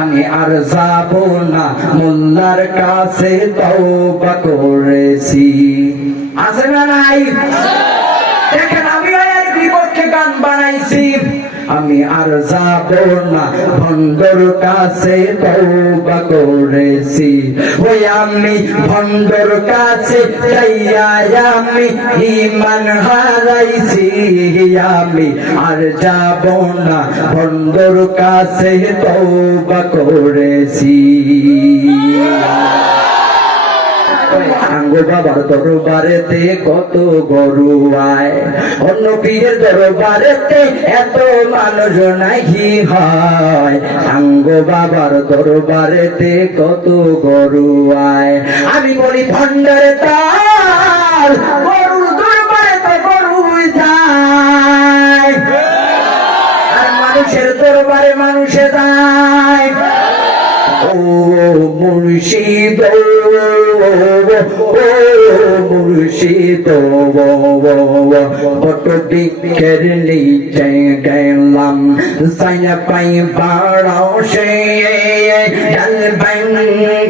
আমি আর যাব না মোল্লার কাছে তওবা করেছি। আছে না নাই? দেখেন আমি এর বিপক্ষে গান বানাইছি। আমি আর যাব না ভণ্ডর কাছে তওবা করেছি। ওই আমি ভণ্ডর কাছে যাইয়া আমি ঈমান হারাইছি। আমি আর যাব না ভণ্ডর কাছে তওবা করেছি। আঙ্গো বাবার দরবারেতে কত গরু আয়, অন্য পীরের দরবারেতে এত মানুষ নাহি হয়। আঙ্গো বাবার দরবারেতে কত গরু আয়। আমি বলি ভণ্ডার তাল গরুর দরবারেতে গরু যায়, আর মানুষের দরবারে মানুষে যায়। ও মুর্শিদ মুর্শিদ বট বৃক্ষের নিচে গেলাম, সাইয়া পাই বাড়াও সে ডাল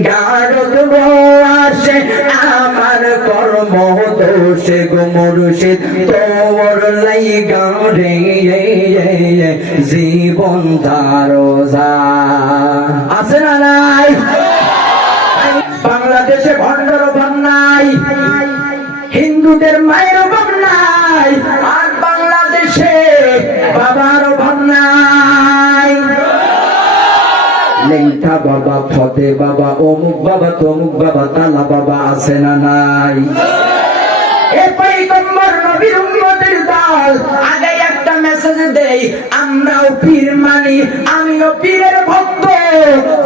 গাড় আসে আমার কর্ম দোষে গো মুর্শিদ তোর লাইগা রে জীবন ধারোজা। আছে না নাই? বাংলাদেশে ভণ্ডর অভাব নাই, হিন্দুদের মায়ের অভাব নাই, আর বাংলাদেশে বাবার অভাব নাই। লেংটা বাবা, ফতে বাবা, অমুক বাবা, তমুক বাবা, তালা বাবা, আছে না নাই? এ পয়গম্বর নবীর উম্মতের দল আগে একটা মেসেজ দেই, আমরাও পীর মানি, আমিও পীরের ভক্ত।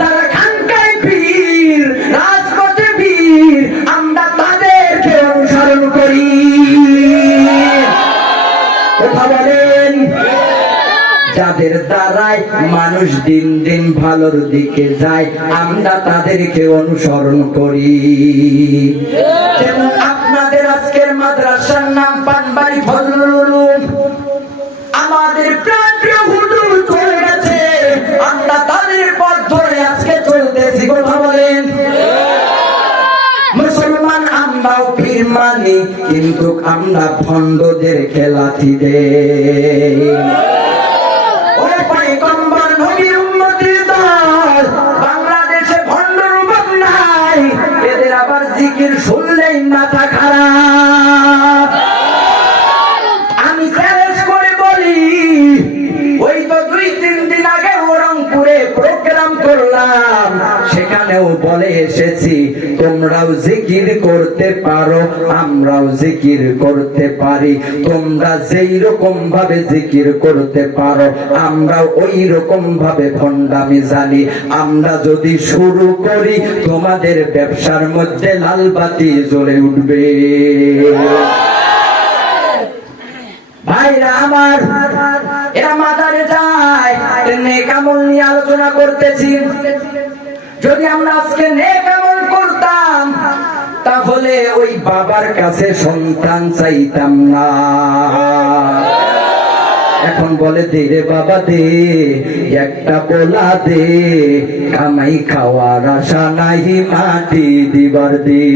যারা খানকায় পীর, রাজপথে পীর, আমরা তাদেরকে অনুসরণ করি। কথা বলেন। যাদের দ্বারাই মানুষ দিন দিন ভালোর দিকে যায়, আমরা তাদেরকে অনুসরণ করি। যেমন আপনাদের আজকের মাদ্রাসার নাম পানবাড়ি ফজলুল উলুম, আমাদের প্রিয় হুজুর চলে গেছে, আমরা তাদের পথ ধরে আজকে চলতেছি। কথা বলেন। মুসলমান আমরাও পীর মানি, কিন্তু আমরা ভণ্ডদের খেলাথি দেই। বাংলাদেশে ভণ্ডর অভাব নাই, এদের আবার জিকির শুনলেই মাথা খারাপ। আমি চ্যালেঞ্জ করে বলি, ওই তো 2-3 দিন আগে রংপুরে প্রোগ্রাম করলাম, সেখানেও বলে এসেছি তোমরাও জিকির করতে পারো, আমরাও জিকির করতে পারি। তোমরা যেই রকম ভাবে জিকির করতে পারো, আমরাও ওই রকম ভাবে ভণ্ডামি জানি। আমরা যদি শুরু করি, তোমাদের ব্যবসার মধ্যে লাল বাতি জ্বলে উঠবে। ভাইরা আমার, এরা মাজারে যায়, নেক আমল নিয়ে আলোচনা করতেছি। যদি আমরা আজকে নেক আমল করতাম, তাহলে ওই বাবার কাছে সন্তান চাইতাম না। এখন বলে দে রে বাবা দে, একটা পোলা দে, কামাই খাওয়ার আশা নাহি মাটি দিবার দে।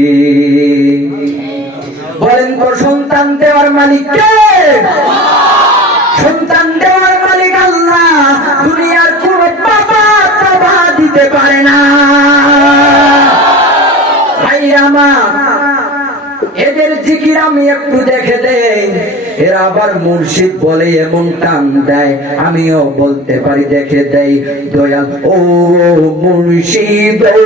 বলেন তো সন্তান দেওয়ার মালিক কে? সন্তান দেওয়ার মালিক আল্লাহ। দুনিয়ার কোন বাবা বাবা দিতে পারে না। ভাই আমার, এদের জিকির আমি একটু দেখে দেই, এরা আবার মুর্শিদ বলে এমন টান দেয়, আমিও বলতে পারি, দেখে দেই। দয়াল ও মুর্শিদ, ও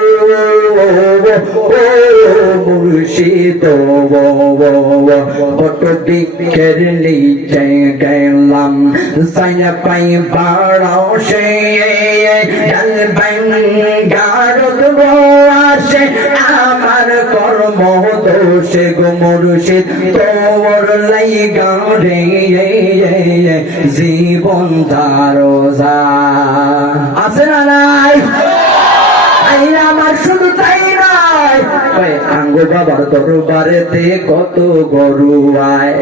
মুর্শিদ, বট বৃক্ষের নিচে গেলাম, সাইয়া পাই বাড়াও সে ডাল গাড় আসে আমার কর্ম দোষে গো মুর্শিদ তোর লাইগা রে জীবন ধারোজা। আছে না নাই? আমার শুধু তাই নয়, ভাঙ্গো বাবার দরবারেতে কত গরু আয়,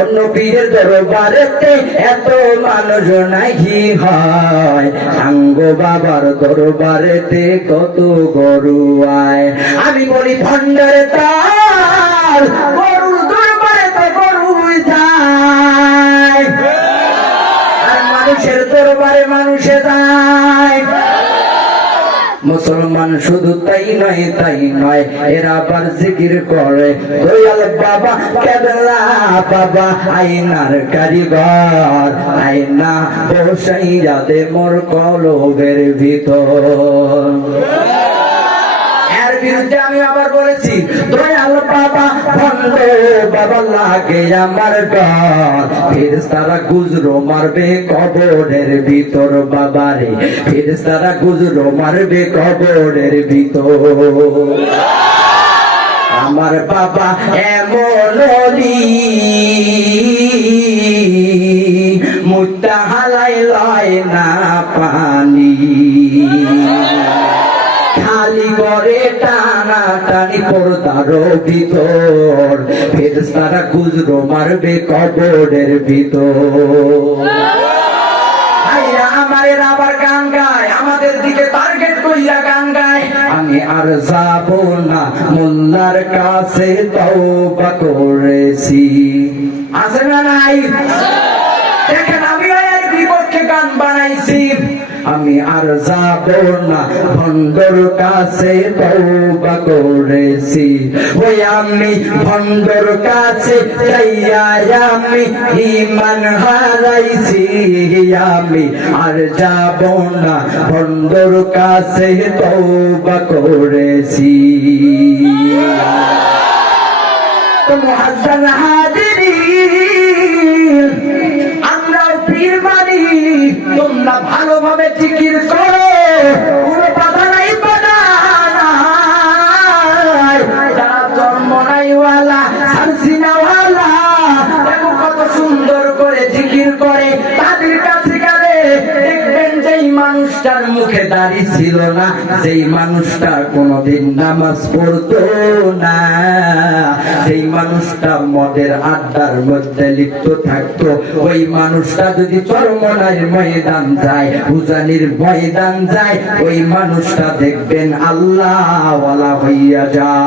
অন্য পীরের দরবারেতে এত মানুষ নাহি হয়, ভাঙ্গো বাবার দরবারেতে কত গরু আয়। আমি বলি ভণ্ডারে তার গরুর দরবারেতে গরু যায়, আর মানুষের দরবারে মানুষে যায়। মুসলমান শুধু তাই নয়, এরা আবার জিকির করে দয়াল বাবা কেবলা বাবা আইনার কারিগর, আয়না বসাইয়া দে মোর কলবের ভিতর। এর বিরুদ্ধে আমি আবার বলেছি দয়াল বাবা ভণ্ড বাবা লাগে আমার ডর, ফেরেশতারা গুজরো মারবে কবরের ভিতর বাবারে, ফেরেশতারা গুজরো মারবে কবরের ভিতর। আমার বাবা এমন মুত্তা হালাই লয় না পানি, খালি করে টানা টানি পর্দার ভিতর, ফেরেশতারা গুজরো মারবে কবরের ভিতর। ভাইরা আমার আবার গান গায়, আমাদের দিকে টার্গেট কইরা গান গায়। আমি আর যাব না মোল্লার কাছে, তওবা করেছি। আছে না নাই? দেখেন আমি এর বিপক্ষে গান বানাইছি। আমি আর যাব না ভণ্ডর কাছে, তওবা করেছি। ওই আমি ভণ্ডর কাছে যাইয়া আমি ঈমান হারাইছি, আমি আর যাব না ভণ্ডর কাছে, তওবা করেছি। তো মুআজ্জাল হাজিরিন, আমরা পীর মানি, তোমরা ভালোভাবে জিকির করো, কোনো বাধা নাই, বাধা নাই। যারা জন্ম নাইওয়ালা সারসিনাওয়ালা দেখো কত সুন্দর করে জিকির করে, তাদের কাছে গেলে দেখবেন যেই মানুষটার মুখে দাড়ি ছিল না, যেই মানুষটা কোনোদিন নামাজ পড়তো না, যেই মানুষটা মদের আড্ডার মধ্যে লিপ্ত থাকতো, ওই মানুষটা যদি চরমনার ময়দান যায়, উজানির ময়দান যায়, ওই মানুষটা দেখবেন আল্লাহ ওয়ালা হইয়া যায়।